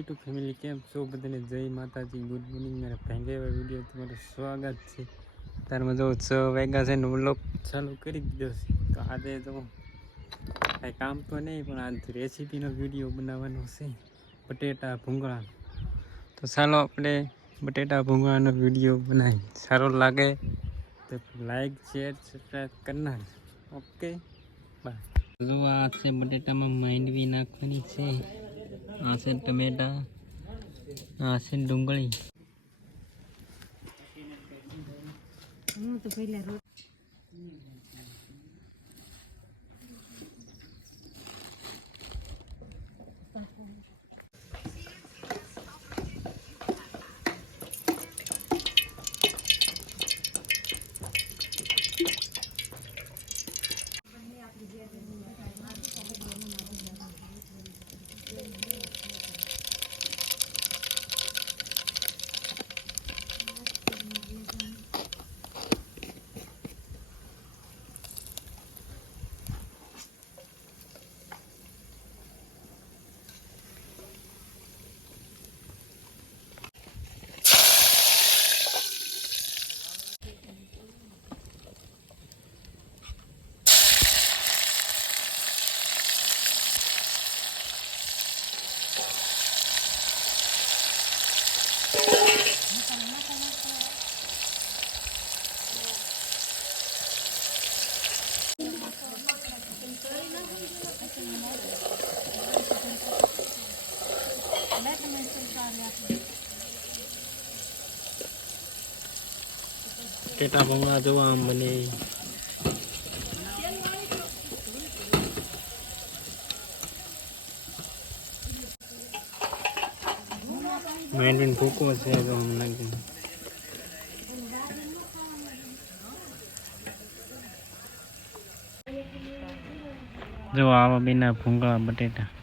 two family કેમ છો બધાને જય માતાજી ગુડ મોર્નિંગ મારા ભાંગે એવા વિડીયો તમારું સ્વાગત છે તારમાં જો 6 વાગ્યા છે ને વ્લોગ ચાલુ કરી દીધો છે તો આજે તો કાંઈ કામ તો નહીં પણ આજ રેસીપીનો વિડીયો બનાવવાનો છે બટેટા ભૂંગળા તો ચાલો આપણે બટેટા ભૂંગળાનો વિડીયો બનાવી સારો લાગે તો લાઈક શેર સબસ્ક્રાઈબ કરનાર ઓકે બાય જો આ છે બટેટામાં માંડવી નાખવાની છે આ છે ટમેટા આ છે ડુંગળી તો પહેલા બટેટા ભૂંગળા જોવા આમ બને માંડવીને ભૂકો છે તો જો આવા બીના ભૂંગળા બટેટા